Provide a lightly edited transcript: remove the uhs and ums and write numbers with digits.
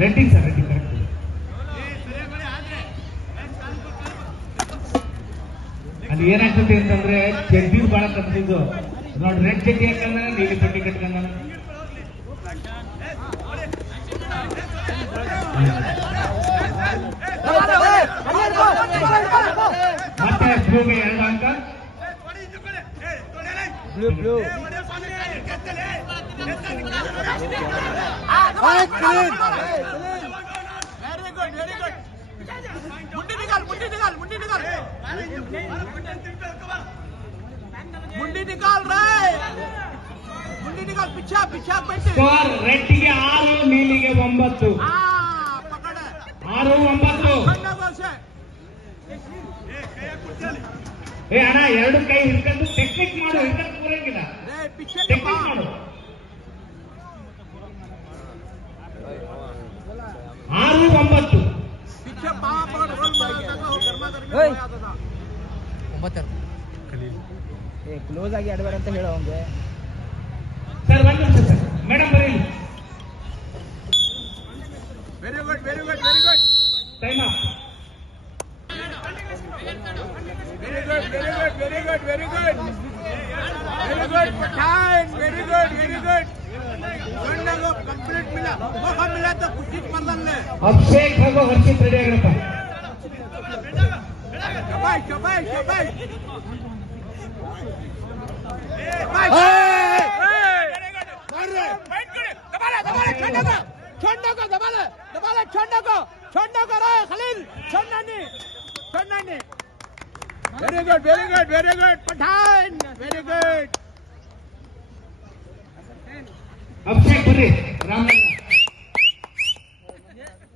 Reddy sir, Reddy correct. ಅದು ಏನಾಗ್ತದೆ ಅಂತಂದ್ರೆ ಜಡ್ಡಿ ಬಹಳ ಕಟ್ಟಿದ್ದು ನೋಡಿ, ರೆಡ್ ಚಡ್ಡಿ ಹಾಕಂದ್ರೆ ನೀಲಿ ಪಟ್ಟಿ ಕಟ್ಕೊಂಡ ಮತ್ತೆ ಬ್ಲೂಗೆ 2 ಅಂಕ. मुंडी निकाल रहे, मुंडी निकाल, पीछा पीछा बैठे. स्कोर रेड्डिಗೆ 6, ನೀಲಿಗೆ 9. पकड़ 6, 9. ಏ ಅಣ್ಣ, 2 ಕೈ ಹಿಡ್ಕೊಂಡು ಟೆಕ್ನಿಕ್ ಮಾಡು, ಹಿಡ್ಕೊಂಡು ಕೂರಂಗಿಲ್ಲ, ಟೆಕ್ನಿಕ್ ಮಾಡು. 6, 9. पीछे पाँव पकड़ रोल मारता था, वो गर्मा करके आता था. 9 ಕ್ಲೋಸ್ ಆಗಿ ಆಡಬೇಡ ಅಂತ ಹೇಳೋ ಅವನಿಗೆ. ಸರ್ 1 ನಿಮಿಷ ಸರ್, ಮೇಡಮ್ ಬರೀ. Very good, very good, very good. Time up. Very good, very good, very good, very good, very good Pathan, very good, very good. गन्ना को कंप्लीट मिला, मौका मिला तो कुछ बदल ले. ಅಭಿಷೇಕ್ ಹಾಗೂ ಹರ್ಷಿತ್ ರೆಡಿ ಆಗಿರಪ್ಪ. शाबाश, शाबाश, शाबाश. Very good, very good, very good Pathan, very good. Abhishek ಬರ್ರಿ, ರಾಮನಗರ.